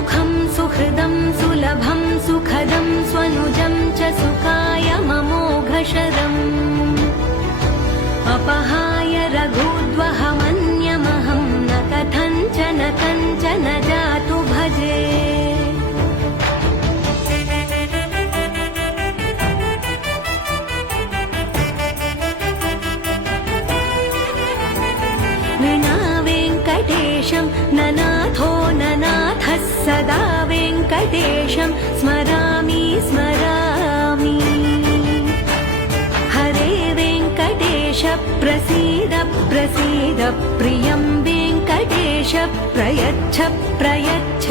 सुमुखं सुहृदं सुलभं सुखदं स्वनुजं च सुखाय ममोघशरम् अपहाय रघुद्वहमन्यमहं न कथञ्चन कञ्चन जातु भजे विना वेङ्कटेशं ननाथो ननाथः सदा वेङ्कटेशं स्मरामि स्मरामि हरे वेङ्कटेश प्रसीद प्रसीद प्रियं वेङ्कटेश प्रयच्छ प्रयच्छ